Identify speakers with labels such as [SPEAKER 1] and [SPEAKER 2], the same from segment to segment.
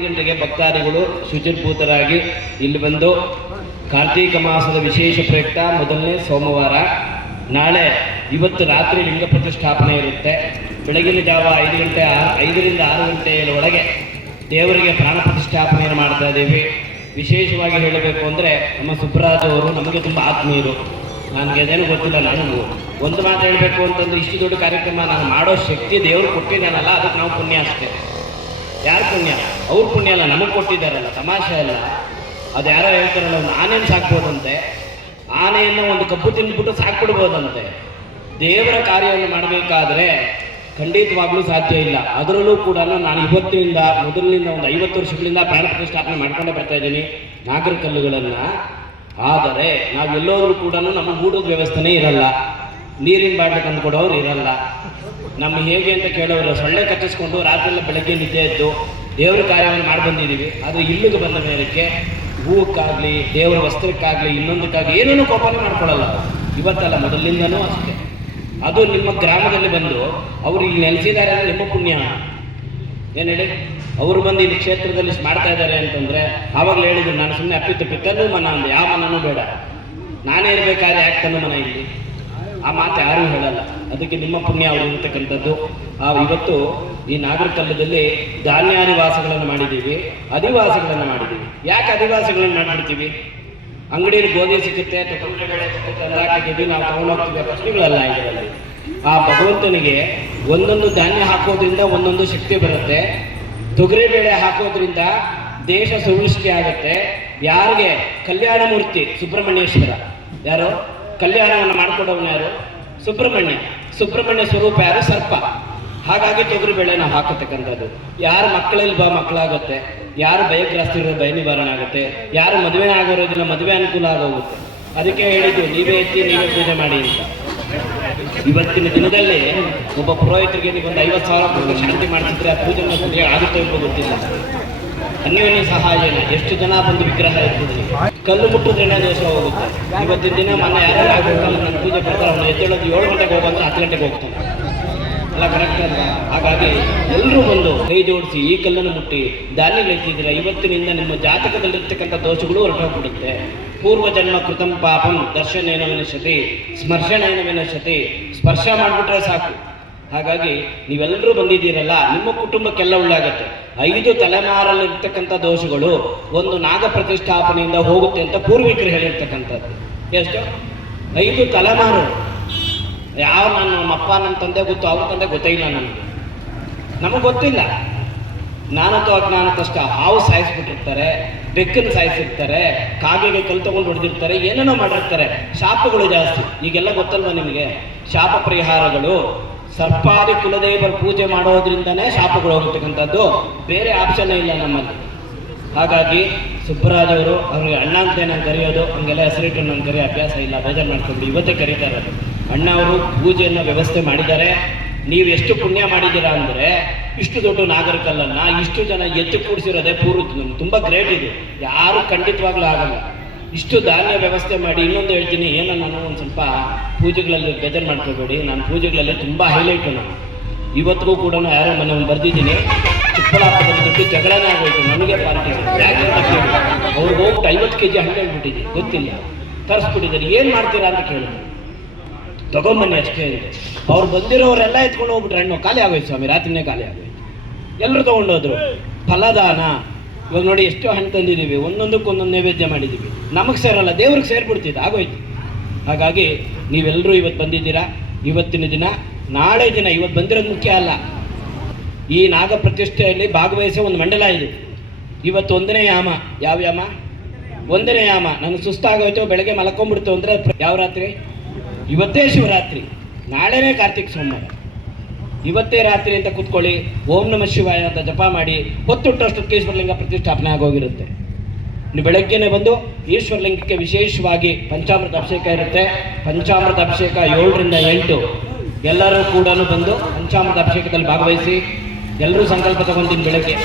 [SPEAKER 1] ಗಂಟೆಗೆ ಭಕ್ತಾದಿಗಳು ಶುಚಿರ್ಭೂತರಾಗಿ ಇಲ್ಲಿ ಬಂದು ಕಾರ್ತೀಕ ಮಾಸದ ವಿಶೇಷ ಪ್ರಯುಕ್ತ ಮೊದಲನೇ ಸೋಮವಾರ, ನಾಳೆ ಇವತ್ತು ರಾತ್ರಿ ಲಿಂಗ ಪ್ರತಿಷ್ಠಾಪನೆ ಇರುತ್ತೆ. ಬೆಳಗಿನ ಜಾವ ಐದು ಗಂಟೆ ಐದರಿಂದ ಆರು ಗಂಟೆಯ ಒಳಗೆ ದೇವರಿಗೆ ಪ್ರಾಣ ಪ್ರತಿಷ್ಠಾಪನೆಯನ್ನು ಮಾಡ್ತಾ ಇದ್ದೀವಿ. ವಿಶೇಷವಾಗಿ ಹೇಳಬೇಕು ಅಂದರೆ ನಮ್ಮ ಸುಬ್ರಾಜ್ ಅವರು ನಮಗೆ ತುಂಬ ಆತ್ಮೀಯರು. ನನಗೆ ಅದೇನು ಗೊತ್ತಿಲ್ಲ ನನಗೂ ಒಂದು ಮಾತು ಹೇಳಬೇಕು ಅಂತಂದ್ರೆ ಇಷ್ಟು ದೊಡ್ಡ ಕಾರ್ಯಕ್ರಮ ನಾನು ಮಾಡೋ ಶಕ್ತಿ ದೇವರು ಕೊಟ್ಟಿದ್ದಾನಲ್ಲ, ಅದಕ್ಕೆ ನಾವು ಪುಣ್ಯ ಅಷ್ಟೇ. ಯಾರು ಪುಣ್ಯ? ಅವ್ರ ಪುಣ್ಯ ಅಲ್ಲ, ನಮಗೆ ಕೊಟ್ಟಿದ್ದಾರಲ್ಲ, ತಮಾಷೆ ಅಲ್ಲ. ಅದು ಯಾರೋ ಹೇಳ್ತಾರಲ್ಲ, ಒಂದು ಆನೆಯನ್ನು ಸಾಕ್ಬೋದಂತೆ. ಆನೆಯನ್ನು ಒಂದು ಕಬ್ಬು ತಿಂದ್ಬಿಟ್ಟು ಸಾಕ್ಬಿಡ್ಬೋದಂತೆ. ದೇವರ ಕಾರ್ಯವನ್ನು ಮಾಡಬೇಕಾದ್ರೆ ಖಂಡಿತವಾಗ್ಲೂ ಸಾಧ್ಯ ಇಲ್ಲ. ಅದರಲ್ಲೂ ಕೂಡ ನಾನು ಇವತ್ತಿನಿಂದ, ಮೊದಲಿನಿಂದ ಒಂದು ಐವತ್ತು ವರ್ಷಗಳಿಂದ ಪ್ರಾಣ ಪ್ರತಿಷ್ಠಾಪನೆ ಮಾಡ್ಕೊಂಡೇ ಬರ್ತಾ ಇದ್ದೀನಿ, ನಾಗರಕಲ್ಲುಗಳನ್ನು. ಆದರೆ ನಾವು ಎಲ್ಲೋದ್ರೂ ಕೂಡ ನಮ್ಮ ಊಟದ ವ್ಯವಸ್ಥೆನೇ ಇರಲ್ಲ. ನೀರಿನ ಬಾಟ್ಲಿ ತಂದು ಕೊಡೋರು ಇರಲ್ಲ. ನಮ್ಮ ಹೇಗೆ ಅಂತ ಕೇಳೋರು ಸೊಳ್ಳೆ ಕಚ್ಚಿಸ್ಕೊಂಡು ರಾತ್ರಿ ಬೆಳಗ್ಗೆ ನಿದ್ದೆ ಎದ್ದು ದೇವ್ರ ಕಾರ್ಯವನ್ನು ಮಾಡಿ ಬಂದಿದ್ದೀವಿ. ಅದು ಇಲ್ಲಿಗೆ ಬಂದ ಮೇಲಕ್ಕೆ ಹೂವಕ್ಕಾಗಲಿ, ದೇವರ ವಸ್ತ್ರಕ್ಕಾಗಲಿ, ಇನ್ನೊಂದಕ್ಕಾಗಲಿ ಏನೇನು ಕೋಪನ ಮಾಡ್ಕೊಳ್ಳಲ್ಲ ಇವತ್ತಲ್ಲ ಮೊದಲಿಂದನೂ ಅಷ್ಟೇ. ಅದು ನಿಮ್ಮ ಗ್ರಾಮದಲ್ಲಿ ಬಂದು ಅವರು ಇಲ್ಲಿ ನೆಲೆಸಿದ್ದಾರೆ ಅಂದರೆ ನಿಮ್ಮ ಪುಣ್ಯ. ಏನು ಹೇಳಿ? ಅವರು ಬಂದು ಇಲ್ಲಿ ಕ್ಷೇತ್ರದಲ್ಲಿ ಮಾಡ್ತಾ ಇದ್ದಾರೆ ಅಂತಂದರೆ ಆವಾಗಲೇ ಹೇಳಿದ್ರು, ನಾನು ಸುಮ್ಮನೆ ಅಪ್ಪಿತ್ತು ಪಿತ್ತಲ್ಲೂ ಮನ ಅಂದೆ. ಯಾವ ಮನನೂ ಬೇಡ. ನಾನೇ ಇರಬೇಕಾದ್ರೆ ಯಾಕೆ ತನ್ನ ಮನ ಇಲ್ಲಿ? ಆ ಮಾತು ಯಾರೂ ಹೇಳಲ್ಲ. ಅದಕ್ಕೆ ನಿಮ್ಮ ಪುಣ್ಯ ಅವರು ಇರತಕ್ಕಂಥದ್ದು ಇವತ್ತು ಈ ನಾಗರಿಕಲ್ಲದಲ್ಲಿ ಧಾನ್ಯಾದಿವಾಸಗಳನ್ನು ಮಾಡಿದ್ದೀವಿ, ಅಧಿವಾಸಗಳನ್ನು ಮಾಡಿದ್ದೀವಿ. ಯಾಕೆ ಅಧಿವಾಸಗಳನ್ನು ಮಾಡಿಬಿಡ್ತೀವಿ ಅಂಗಡಿಯಲ್ಲಿ ಗೋಧಿ ಸಿಗುತ್ತೆ ತೊಗೊಂಡ್ರೆ ನಾವು ತಗೊಂಡೋಗ್ತೀವಿ ಪ್ರಶ್ನೆಗಳಲ್ಲ ಇದರಲ್ಲಿ ಆ ಭಗವಂತನಿಗೆ ಒಂದೊಂದು ಧಾನ್ಯ ಹಾಕೋದ್ರಿಂದ ಒಂದೊಂದು ಶಕ್ತಿ ಬರುತ್ತೆ. ತೊಗರಿ ಬೇಳೆ ಹಾಕೋದ್ರಿಂದ ದೇಶ ಸುವೃಷ್ಟಿ ಆಗುತ್ತೆ ಯಾರಿಗೆ? ಕಲ್ಯಾಣ ಮೂರ್ತಿ, ಸುಬ್ರಹ್ಮಣ್ಯೇಶ್ವರ. ಯಾರು? ಕಲ್ಯಾಣವನ್ನು ಮಾಡಿಕೊಡೋನು ಯಾರು? ಸುಬ್ರಹ್ಮಣ್ಯ. ಸುಬ್ರಹ್ಮಣ್ಯ ಸ್ವರೂಪ ಯಾರು? ಸರ್ಪ. ಹಾಗಾಗಿ ತೊಗರಿ ಬೇಳೆ ನಾವು ಹಾಕತಕ್ಕಂಥದ್ದು. ಯಾರು ಮಕ್ಕಳಲ್ಲಿ ಬಾ ಮಕ್ಕಳಾಗುತ್ತೆ, ಯಾರು ಭಯಗ್ರಸ್ತಿರೋ ಭಯ ನಿವಾರಣೆ ಆಗುತ್ತೆ, ಯಾರು ಮದುವೆ ಆಗಿರೋದಿಲ್ಲ ಮದುವೆ ಅನುಕೂಲ ಆಗೋಗುತ್ತೆ. ಅದಕ್ಕೆ ಹೇಳಿದ್ದು, ನೀವೇ ಎತ್ತಿ, ನೀವೇ ಪೂಜೆ ಮಾಡಿ ಅಂತ. ಇವತ್ತಿನ ದಿನದಲ್ಲಿ ಒಬ್ಬ ಪುರೋಹಿತರಿಗೆ ಒಂದು ಐವತ್ತು ಸಾವಿರ ಶಾಂತಿ ಮಾಡಿಸಿದ್ರೆ ಆ ಪೂಜೆ ಪೂಜೆ ಆಗುತ್ತೆ ಅಂತ ಗೊತ್ತಿಲ್ಲ. ಅನ್ಯೋನ್ಯ ಸಹಾಯನ, ಎಷ್ಟು ಜನ ಬಂದು ವಿಗ್ರಹ ಇರ್ತದೆ ಕಲ್ಲು ಮುಟ್ಟಿದ್ರೆ ದೋಷ ಹೋಗುತ್ತೆ. ಇವತ್ತಿನ ದಿನ ಮನೆ ಯಾರು ಆಗಬೇಕಲ್ಲ ನನ್ನ ಪೂಜೆ ಬರ್ತಾರೆ ಎದ್ದೇಳೋದು ಏಳು ಗಂಟೆಗೆ ಹೋಗಂದ್ರೆ ಹತ್ತು ಗಂಟೆಗೆ ಹೋಗ್ತಾನೆ. ಅಲ್ಲ ಕರೆಕ್ಟ್ ಅಲ್ಲ ಹಾಗಾಗಿ ಎಲ್ಲರೂ ಬಂದು ಕೈ ಜೋಡಿಸಿ ಈ ಕಲ್ಲನ್ನು ಮುಟ್ಟಿ, ದಾನಿಗಳು ಎತ್ತಿದ್ರೆ ಇವತ್ತಿನಿಂದ ನಿಮ್ಮ ಜಾತಕದಲ್ಲಿರ್ತಕ್ಕಂಥ ದೋಷಗಳು ಹೊರಟೋಗ್ಬಿಡುತ್ತೆ. ಪೂರ್ವ ಜನ್ಮ ಕೃತಂ ಪಾಪಂ, ದರ್ಶನೇನ ವಿನಶತಿ ಸ್ಮರ್ಶನೇನ ವಿನಶತಿ ಸ್ಪರ್ಶ ಮಾಡಿಬಿಟ್ರೆ ಸಾಕು. ಹಾಗಾಗಿ ನೀವೆಲ್ಲರೂ ಬಂದಿದ್ದೀರಲ್ಲ, ನಿಮ್ಮ ಕುಟುಂಬಕ್ಕೆಲ್ಲ ಒಳ್ಳಾಗತ್ತೆ ಐದು ತಲೆಮಾರಲ್ಲಿರ್ತಕ್ಕಂಥ ದೋಷಗಳು ಒಂದು ನಾಗ ಪ್ರತಿಷ್ಠಾಪನೆಯಿಂದ ಹೋಗುತ್ತೆ ಅಂತ ಪೂರ್ವಿಕರು ಹೇಳಿರ್ತಕ್ಕಂಥದ್ದು. ಎಷ್ಟು? ಐದು ತಲೆಮಾರು. ಯಾವ ನನ್ನ ನಮ್ಮ ಅಪ್ಪ ನನ್ನ ತಂದೆ ಗೊತ್ತು, ಅವ್ರ ತಂದೆ ಗೊತ್ತಿಲ್ಲ ನನಗೆ. ನಮಗೆ ಗೊತ್ತಿಲ್ಲ. ಜ್ಞಾನತೋ ಅಜ್ಞಾನಕ್ಕಷ್ಟ ಹಾವು ಸಾಯಿಸ್ಬಿಟ್ಟಿರ್ತಾರೆ ಬೆಕ್ಕನ್ನು ಸಾಯಿಸಿರ್ತಾರೆ, ಕಾಗೆಗೆ ಕಲ್ ತಗೊಂಡು ಹೊಡೆದಿರ್ತಾರೆ, ಏನೇನೋ ಮಾಡಿರ್ತಾರೆ. ಶಾಪಗಳು ಜಾಸ್ತಿ. ಈಗೆಲ್ಲ ಗೊತ್ತಲ್ವ ನಿಮಗೆ? ಶಾಪ ಪರಿಹಾರಗಳು ಸರ್ಪಾದಿ ಕುಲದೇವರ ಪೂಜೆ ಮಾಡೋದ್ರಿಂದನೇ ಶಾಪಗಳು ಹೋಗ್ತಕ್ಕಂಥದ್ದು. ಬೇರೆ ಆಪ್ಷನ್ ಇಲ್ಲ ನಮ್ಮಲ್ಲಿ. ಹಾಗಾಗಿ ಸುಬ್ಬರಾಜ್ ಅವರು ಅವ್ರಿಗೆ ಅಣ್ಣ ಅಂತ ನಾನು ಕರೆಯೋದು, ಹಂಗೆಲ್ಲ ಹೆಸರಿಟ್ಟು ನಾನು ಕರೆಯೋ ಅಭ್ಯಾಸ ಇಲ್ಲ, ಬೇಜಾರು ಮಾಡ್ಕೊಂಡು ಇವತ್ತೇ ಕರೀತಾರೆ ಅಣ್ಣ ಅವರು ಪೂಜೆಯನ್ನು ವ್ಯವಸ್ಥೆ ಮಾಡಿದ್ದಾರೆ. ನೀವು ಎಷ್ಟು ಪುಣ್ಯ ಮಾಡಿದ್ದೀರಾ ಅಂದರೆ, ಇಷ್ಟು ದೊಡ್ಡ ನಾಗರಿಕಲ್ಲನ್ನು ಇಷ್ಟು ಜನ ಎತ್ತು ಕೂಡಿಸಿರೋದೇ ಪೂರ್ವ ತುಂಬ ಗ್ರೇಟ್ ಇದು. ಯಾರು ಖಂಡಿತವಾಗ್ಲೂ ಆಗಲ್ಲ. ಇಷ್ಟು ಧಾನ್ಯ ವ್ಯವಸ್ಥೆ ಮಾಡಿ ಇನ್ನೊಂದು ಹೇಳ್ತೀನಿ, ಏನೋ ನಾನು ಒಂದು ಸ್ವಲ್ಪ ಪೂಜೆಗಳಲ್ಲಿ ಬೇಜಾರು ಮಾಡ್ಕೋಬೇಡಿ. ನಾನು ಪೂಜೆಗಳಲ್ಲಿ ತುಂಬ ಹೈಲೈಟು ನಾನು. ಇವತ್ತಿಗೂ ಕೂಡ ಯಾರೋ ಮನೆ ಒಂದು ಬರ್ದಿದ್ದೀನಿ. ಚಿಕ್ಕಬಳ್ಳಾಪುರದಲ್ಲಿ ದುಡ್ಡು ಜಗಳನೇ ಆಗೋಯ್ತು ನನಗೆ ಪಾರ್ಟಿ ಯಾಕೆ ಅವ್ರಿಗೆ ಹೋಗ್ಬಿಟ್ಟು ಐವತ್ತು ಕೆ ಜಿ ಹಣ್ಣು ಹೇಳ್ಬಿಟ್ಟಿದ್ದೀನಿ, ಗೊತ್ತಿಲ್ಲ. ತರಿಸ್ಬಿಟ್ಟಿದ್ದಾರೆ. ಏನು ಮಾಡ್ತೀರಾ ಅಂತ ಕೇಳಿದ್ರು ತಗೊಂಬನ್ನಿ ಅಷ್ಟೇ ಅವ್ರು ಬಂದಿರೋರೆಲ್ಲ ಎತ್ಕೊಂಡು ಹೋಗ್ಬಿಟ್ರೆ ಹಣ್ಣು. ಖಾಲಿ ಆಗೋಯ್ತು ಸ್ವಾಮಿ, ರಾತ್ರಿನೇ ಖಾಲಿ ಆಗೋಯ್ತು. ಎಲ್ಲರೂ ತೊಗೊಂಡೋದ್ರು. ಫಲದಾನ. ಇವಾಗ ನೋಡಿ ಎಷ್ಟೋ ಹಣ್ಣು ತಂದಿದ್ದೀವಿ. ಒಂದೊಂದಕ್ಕೆ ಒಂದೊಂದು ನೈವೇದ್ಯ ಮಾಡಿದ್ದೀವಿ. ನಮಗೆ ಸೇರಲ್ಲ, ದೇವ್ರಿಗೆ ಸೇರ್ಬಿಡ್ತಿದ್ದು ಆಗೋಯ್ತು. ಹಾಗಾಗಿ ನೀವೆಲ್ಲರೂ ಇವತ್ತು ಬಂದಿದ್ದೀರಾ? ಇವತ್ತಿನ ದಿನ, ನಾಳೆ ದಿನ ಇವತ್ತು ಬಂದಿರೋದು ಮುಖ್ಯ ಅಲ್ಲ. ಈ ನಾಗ ಪ್ರತಿಷ್ಠೆಯಲ್ಲಿ ಭಾಗವಹಿಸೋ ಒಂದು ಮಂಡಲ ಇದೆ. ಇವತ್ತು ಒಂದನೇ ಯಾಮ. ಯಾವ ಯಾಮ? ಒಂದನೇ ಯಾಮ. ನನಗೆ ಸುಸ್ತಾಗೋಯ್ತು, ಬೆಳಗ್ಗೆ ಮಲ್ಕೊಂಡ್ಬಿಡ್ತು ಅಂದರೆ ಯಾವ ರಾತ್ರಿ? ಇವತ್ತೇ ಶಿವರಾತ್ರಿ. ನಾಳೆನೇ ಕಾರ್ತಿಕ್ ಸೋಮವಾರ. ಇವತ್ತೇ ರಾತ್ರಿ ಅಂತ ಕೂತ್ಕೊಳ್ಳಿ. ಓಂ ನಮ ಶಿವಾಯ ಅಂತ ಜಪ ಮಾಡಿ ಹೊತ್ತುಟ್ಟಷ್ಟು ಈಶ್ವರಲಿಂಗ ಪ್ರತಿಷ್ಠಾಪನೆ ಆಗೋಗಿರುತ್ತೆ. ನೀವು ಬೆಳಗ್ಗೆನೆ ಬಂದು ಈಶ್ವರಲಿಂಗಕ್ಕೆ ವಿಶೇಷವಾಗಿ ಪಂಚಾಮೃತ ಅಭಿಷೇಕ ಇರುತ್ತೆ. ಪಂಚಾಮೃತ ಅಭಿಷೇಕ ಏಳರಿಂದ ಎಂಟು. ಎಲ್ಲರೂ ಕೂಡ ಬಂದು ಪಂಚಾಮೃತ ಅಭಿಷೇಕದಲ್ಲಿ ಭಾಗವಹಿಸಿ ಎಲ್ಲರೂ ಸಂಕಲ್ಪ ತಗೊಂತೀನಿ ಬೆಳಗ್ಗೆ.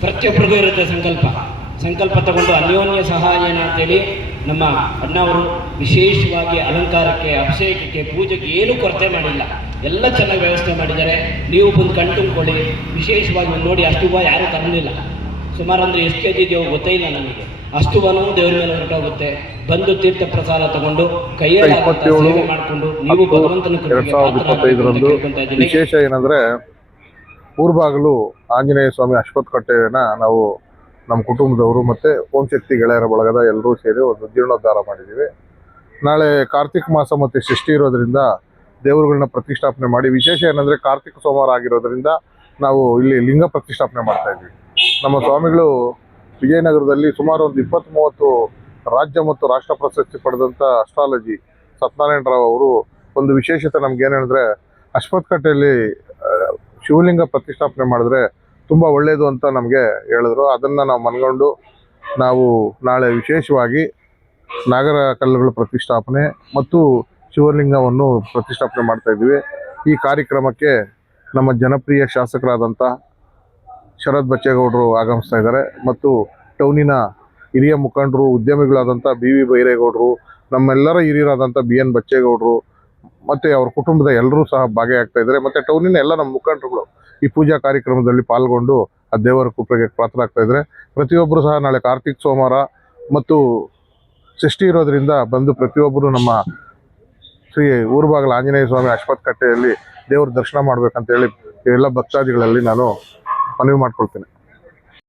[SPEAKER 1] ಪ್ರತಿಯೊಬ್ಬರಿಗೂ ಇರುತ್ತೆ ಸಂಕಲ್ಪ. ಸಂಕಲ್ಪ ತಗೊಂಡು ಅನ್ಯೋನ್ಯ ಸಹಾಯನ ಅಂತೇಳಿ ನಮ್ಮ ಅಣ್ಣವರು ವಿಶೇಷವಾಗಿ ಅಲಂಕಾರಕ್ಕೆ ಅಭಿಷೇಕಕ್ಕೆ ಪೂಜೆಗೆ ಏನೂ ಕೊರತೆ ಮಾಡಿಲ್ಲ. ಎಲ್ಲ ಚೆನ್ನಾಗಿ ವ್ಯವಸ್ಥೆ ಮಾಡಿದ್ದಾರೆ. ನೀವು ಬಂದು ಕಣ್ತುಂಬ್ಕೊಳ್ಳಿ. ವಿಶೇಷವಾಗಿ ನೋಡಿ ಅಷ್ಟು ಹೂವು ಯಾರೂ ತರಲಿಲ್ಲ. ಸುಮಾರು ಅಂದರೆ ಎಷ್ಟು ಕೆ ಜಿ ಇದೆಯೋ ಗೊತ್ತೇ ಇಲ್ಲ ನನಗೆ ಅಷ್ಟು ವನವು ದೇವರ ಮೇಲೆ ಹೊರಟೋಗುತ್ತೆ. ಬಂದು ತೀರ್ಥ ಪ್ರಸಾದ ತಗೊಂಡು ಕೈಯಲ್ಲಿ ಮಾಡಿಕೊಂಡು ನೀವು ಭಗವಂತನ.
[SPEAKER 2] ವಿಶೇಷ ಏನಂದ್ರೆ ಪೂರ್ವಾಗಲೂ ಆಂಜನೇಯ ಸ್ವಾಮಿ ಅಶ್ವತ್ಥ ಕಟ್ಟೆಯನ್ನ ನಾವು ನಮ್ಮ ಕುಟುಂಬದವರು ಮತ್ತೆ ಓಂ ಶಕ್ತಿ ಗೆಳೆಯರ ಬಳಗದ ಎಲ್ಲರೂ ಸೇರಿ ಒಂದು ಜೀರ್ಣೋದ್ಧಾರ ಮಾಡಿದ್ದೀವಿ. ನಾಳೆ ಕಾರ್ತಿಕ ಮಾಸ ಮತ್ತು ಷಷ್ಠಿ ಇರೋದ್ರಿಂದ ದೇವರುಗಳನ್ನ ಪ್ರತಿಷ್ಠಾಪನೆ ಮಾಡಿ, ವಿಶೇಷ ಏನಂದ್ರೆ ಕಾರ್ತಿಕ ಸೋಮವಾರ ಆಗಿರೋದ್ರಿಂದ ನಾವು ಇಲ್ಲಿ ಲಿಂಗ ಪ್ರತಿಷ್ಠಾಪನೆ ಮಾಡ್ತಾ ಇದ್ವಿ. ನಮ್ಮ ಸ್ವಾಮಿಗಳು ವಿಜಯನಗರದಲ್ಲಿ ಸುಮಾರು ಒಂದು ಇಪ್ಪತ್ತ್ ಮೂವತ್ತು ರಾಜ್ಯ ಮತ್ತು ರಾಷ್ಟ್ರ ಪ್ರಶಸ್ತಿ ಪಡೆದಂಥ ಅಸ್ಟ್ರಾಲಜಿ ಸತ್ಯನಾರಾಯಣ ರಾವ್ ಅವರು ಒಂದು ವಿಶೇಷತೆ ನಮ್ಗೆ ಏನಂದ್ರೆ, ಅಶ್ವತ್ಥಕಟ್ಟೆಯಲ್ಲಿ ಶಿವಲಿಂಗ ಪ್ರತಿಷ್ಠಾಪನೆ ಮಾಡಿದ್ರೆ ತುಂಬ ಒಳ್ಳೆಯದು ಅಂತ ನಮಗೆ ಹೇಳಿದ್ರು. ಅದನ್ನು ನಾವು ಮನಗೊಂಡು ನಾವು ನಾಳೆ ವಿಶೇಷವಾಗಿ ನಾಗರ ಕಲ್ಲುಗಳ ಪ್ರತಿಷ್ಠಾಪನೆ ಮತ್ತು ಶಿವಲಿಂಗವನ್ನು ಪ್ರತಿಷ್ಠಾಪನೆ ಮಾಡ್ತಾ ಇದ್ದೀವಿ. ಈ ಕಾರ್ಯಕ್ರಮಕ್ಕೆ ನಮ್ಮ ಜನಪ್ರಿಯ ಶಾಸಕರಾದಂಥ ಶರದ್ ಬಚ್ಚೇಗೌಡರು ಆಗಮಿಸ್ತಾ ಇದ್ದಾರೆ ಮತ್ತು ಟೌನಿನ ಹಿರಿಯ ಮುಖಂಡರು ಉದ್ಯಮಿಗಳಾದಂಥ ಬಿ ವಿ ಬೈರೇಗೌಡರು, ನಮ್ಮೆಲ್ಲರ ಹಿರಿಯರಾದಂಥ ಬಿ ಎನ್ ಬಚ್ಚೇಗೌಡರು, ಮತ್ತು ಅವ್ರ ಕುಟುಂಬದ ಎಲ್ಲರೂ ಸಹ ಭಾಗಿಯಾಗ್ತಾ ಇದ್ದಾರೆ. ಮತ್ತು ಟೌನಿನ ಎಲ್ಲ ನಮ್ಮ ಮುಖಂಡರುಗಳು ಈ ಪೂಜಾ ಕಾರ್ಯಕ್ರಮದಲ್ಲಿ ಪಾಲ್ಗೊಂಡು ಆ ದೇವರ ಕೃಪೆಗೆ ಪಾತ್ರರಾಗ್ತಾ ಇದ್ದಾರೆ. ಪ್ರತಿಯೊಬ್ಬರು ಸಹ ನಾಳೆ ಕಾರ್ತಿಕ್ ಸೋಮವಾರ ಮತ್ತು ಷಷ್ಠಿ ಇರೋದ್ರಿಂದ ಬಂದು ಪ್ರತಿಯೊಬ್ಬರು ನಮ್ಮ ಶ್ರೀ ಊರುಬಾಗಲ ಆಂಜನೇಯ ಸ್ವಾಮಿ ಅಶ್ವತ್ ಕಟ್ಟೆಯಲ್ಲಿ ದೇವ್ರ ದರ್ಶನ ಮಾಡ್ಬೇಕಂತ ಹೇಳಿ ಎಲ್ಲ ಭಕ್ತಾದಿಗಳಲ್ಲಿ ನಾನು ಮನವಿ ಮಾಡ್ಕೊಳ್ತೇನೆ.